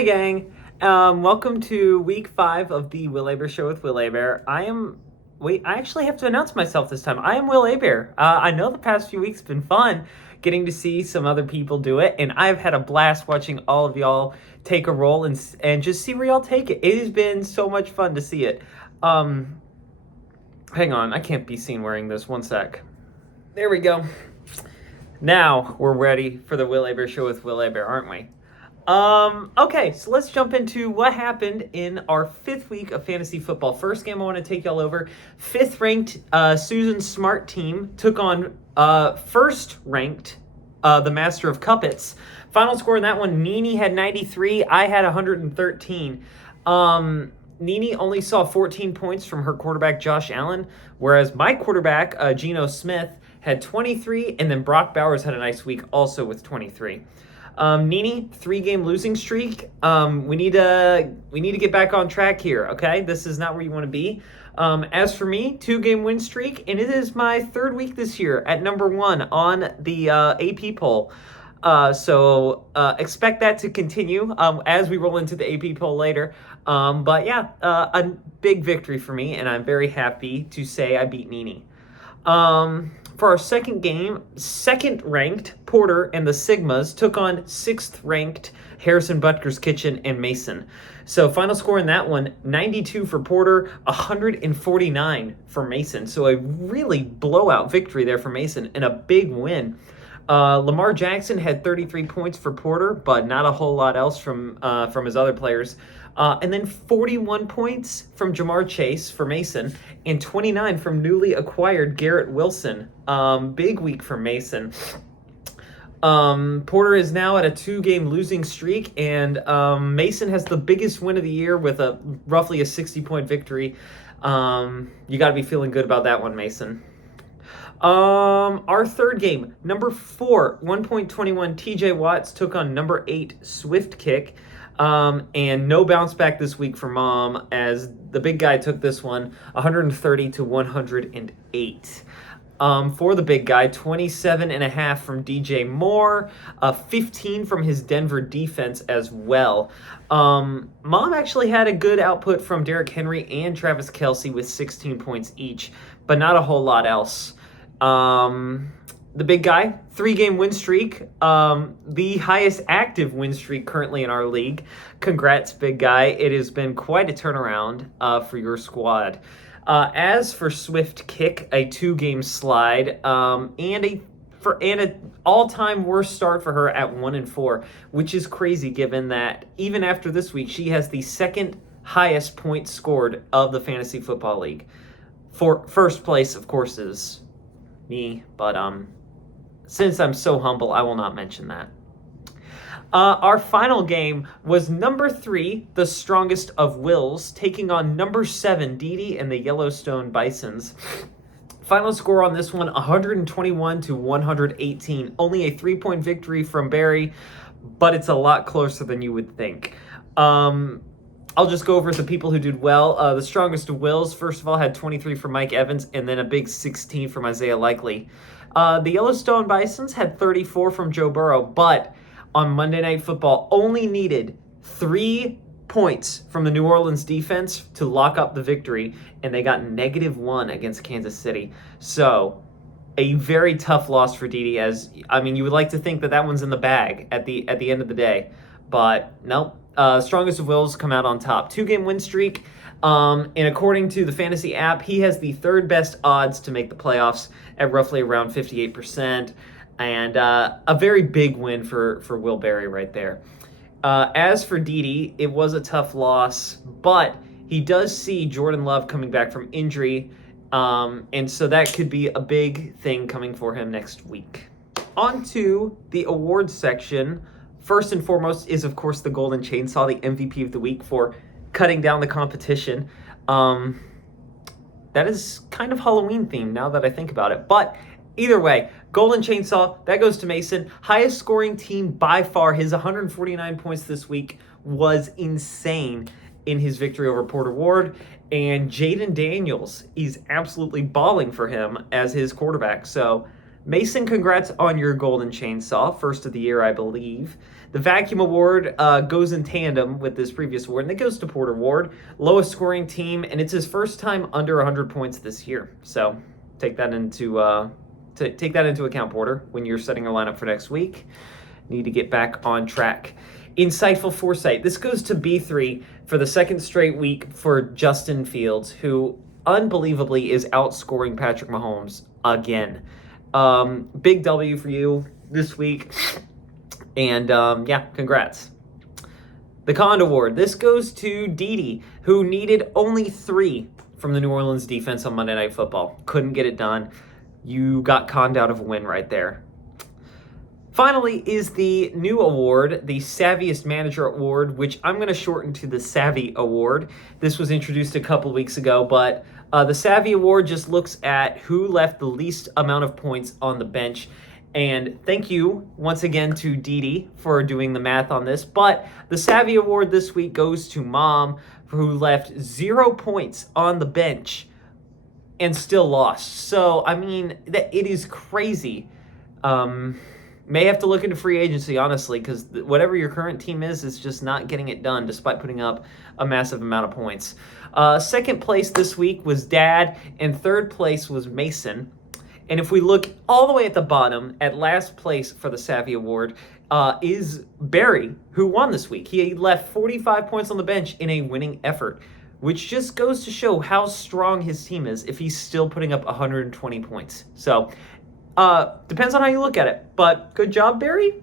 Hey gang, welcome to week 5 of the Will Aber Show with Will Aber. I actually have to announce myself this time. I am Will Aber. I know the past few weeks have been fun getting to see some other people do it, and I've had a blast watching all of y'all take a role and just see where y'all take it. It has been so much fun to see it. Hang on, I can't be seen wearing this. One sec. There we go. Now we're ready for the Will Aber Show with Will Aber, aren't we? Okay, so let's jump into what happened in our 5th week of fantasy football. First game I want to take y'all over. 5th ranked Susan Smart team took on 1st ranked the Master of Cuppets. Final score in that one, Nini had 93, I had 113. Nini only saw 14 points from her quarterback Josh Allen, whereas my quarterback Geno Smith had 23, and then Brock Bowers had a nice week also with 23. Nini, 3-game losing streak. We need to get back on track here, okay? This is not where you want to be. As for me, 2-game win streak, and it is my 3rd week this year at number 1 on the AP poll. So expect that to continue as we roll into the AP poll later. But yeah, a big victory for me, and I'm very happy to say I beat Nini. For our second game, 2nd ranked Porter and the Sigmas took on 6th ranked Harrison Butker's Kitchen and Mason. So final score in that one, 92 for Porter, 149 for Mason. So a really blowout victory there for Mason and a big win. Lamar Jackson had 33 points for Porter, but not a whole lot else from his other players. And then 41 points from Jamar Chase for Mason, and 29 from newly acquired Garrett Wilson. Big week for Mason. Porter is now at a 2-game losing streak, and Mason has the biggest win of the year with roughly a 60-point victory. You got to be feeling good about that one, Mason. Our 3rd game, number 4, 1.21 TJ Watts took on number 8 Swift Kick. And no bounce back this week for Mom, as the big guy took this one 130 to 108. For the big guy, 27.5 from DJ Moore, 15 from his Denver defense as well. Mom actually had a good output from Derrick Henry and Travis Kelce with 16 points each, but not a whole lot else. The big guy, 3-game win streak, the highest active win streak currently in our league. Congrats, big guy. It has been quite a turnaround for your squad. As for Swift Kick, a 2-game slide, and an all-time worst start for her at 1-4, which is crazy given that even after this week, she has the 2nd highest points scored of the Fantasy Football League. For first place, of course, is me, but since I'm so humble, I will not mention that. Our final game was number 3, the strongest of wills, taking on number 7, Didi and the Yellowstone Bisons. Final score on this one, 121 to 118. Only a 3-point victory from Barry, but it's a lot closer than you would think. I'll just go over the people who did well. The strongest of wills, first of all, had 23 from Mike Evans, and then a big 16 from Isaiah Likely. The Yellowstone Bisons had 34 from Joe Burrow, but on Monday Night Football only needed 3 points from the New Orleans defense to lock up the victory, and they got -1 against Kansas City. So a very tough loss for Didi, as, I mean, you would like to think that one's in the bag at the end of the day, but nope. Strongest of wills come out on top. 2-game win streak. And according to the fantasy app, he has the 3rd best odds to make the playoffs at roughly around 58%. And a very big win for Will Barry right there. As for Didi, it was a tough loss, but he does see Jordan Love coming back from injury. And so that could be a big thing coming for him next week. On to the awards section. First and foremost is, of course, the Golden Chainsaw, the MVP of the week for cutting down the competition. That is kind of Halloween themed now that I think about it. But either way, Golden Chainsaw, that goes to Mason. Highest scoring team by far. His 149 points this week was insane in his victory over Porter Ward. And Jaden Daniels, he's absolutely balling for him as his quarterback. So Mason, congrats on your Golden Chainsaw, first of the year, I believe. The Vacuum Award goes in tandem with this previous award, and it goes to Porter Ward, lowest scoring team, and it's his first time under 100 points this year. So take that into account, Porter, when you're setting a lineup for next week. Need to get back on track. Insightful Foresight. This goes to B3 for the second straight week for Justin Fields, who unbelievably is outscoring Patrick Mahomes again. Big W for you this week. And yeah, congrats. The Cond Award. This goes to Dede, who needed only 3 from the New Orleans defense on Monday Night Football. Couldn't get it done. You got conned out of a win right there. Finally is the new award, the Savviest Manager Award, which I'm going to shorten to the Savvy Award. This was introduced a couple weeks ago, but the Savvy Award just looks at who left the least amount of points on the bench. And thank you once again to Dede for doing the math on this. But the Savvy Award this week goes to Mom, who left 0 points on the bench and still lost. So, I mean, it is crazy. May have to look into free agency, honestly, because whatever your current team is just not getting it done despite putting up a massive amount of points. Second place this week was Dad, and third place was Mason. And if we look all the way at the bottom, at last place for the Savvy Award, is Barry, who won this week. He left 45 points on the bench in a winning effort, which just goes to show how strong his team is if he's still putting up 120 points. So, depends on how you look at it, but good job, Barry.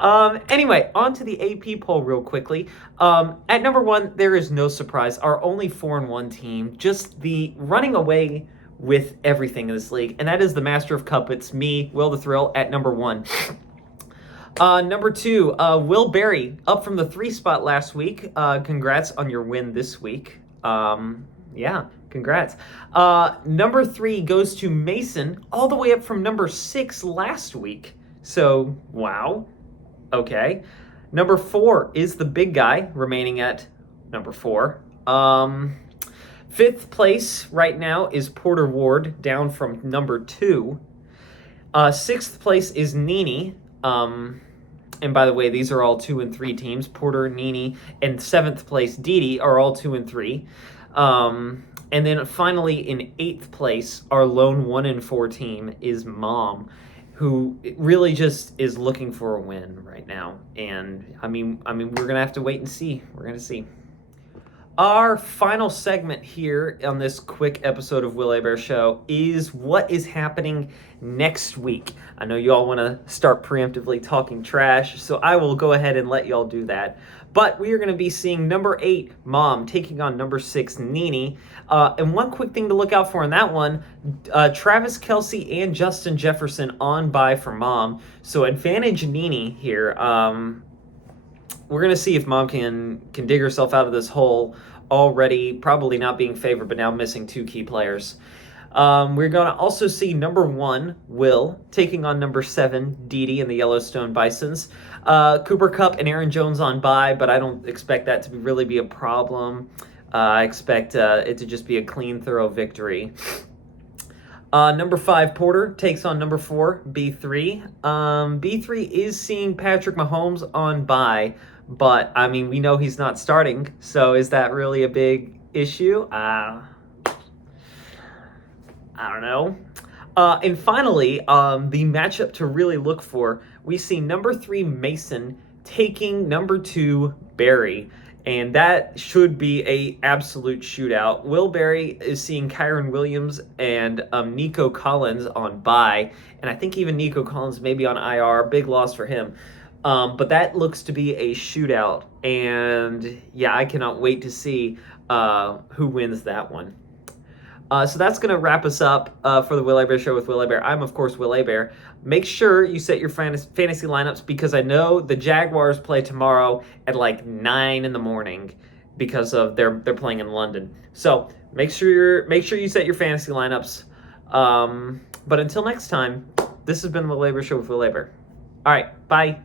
Anyway, on to the AP poll real quickly. At number 1, there is no surprise. Our only 4-1 team, just the running away with everything in this league, and that is the Master of Cup. It's me, Will the Thrill, at number 1. Number 2, Will Barry, up from the 3 spot last week. Congrats on your win this week. Yeah, congrats. Number 3 goes to Mason, all the way up from number 6 last week. So, wow. Okay. Number 4 is the big guy, remaining at number 4. 5th place right now is Porter Ward, down from number 2. 6th place is Nini. And by the way, these are all 2 and 3 teams. Porter, Nini, and 7th place Dede are all 2 and 3. And then finally in 8th place, our lone 1 and 4 team is Mom, who really just is looking for a win right now. And I mean, we're gonna have to wait and see. We're gonna see. Our final segment here on this quick episode of Will Hebert Show is what is happening next week. I know you all want to start preemptively talking trash, so I will go ahead and let y'all do that. But we are going to be seeing number 8, Mom, taking on number 6, Nini. And one quick thing to look out for in that one, Travis Kelce and Justin Jefferson on bye for Mom. So advantage Nini here. We're going to see if Mom can dig herself out of this hole already, probably not being favored, but now missing 2 key players. We're going to also see number 1, Will, taking on number 7, Dede and the Yellowstone Bisons. Cooper Kupp and Aaron Jones on bye, but I don't expect that to really be a problem. I expect it to just be a clean, thorough victory. Number 5, Porter, takes on number 4, B3. B3 is seeing Patrick Mahomes on bye, but, I mean, we know he's not starting, so is that really a big issue? I don't know. And finally, the matchup to really look for, we see number 3, Mason, taking number 2, Barry. And that should be a absolute shootout. Will Barry is seeing Kyron Williams and Nico Collins on bye. And I think even Nico Collins may be on IR. Big loss for him. But that looks to be a shootout. And yeah, I cannot wait to see who wins that one. So that's going to wrap us up for the Will Hebert Show with Will Hebert. I'm, of course, Will Hebert. Make sure you set your fantasy lineups because I know the Jaguars play tomorrow at like 9 in the morning because of they're playing in London. So make sure you set your fantasy lineups. But until next time, this has been the Will Hebert Show with Will Hebert. All right, bye.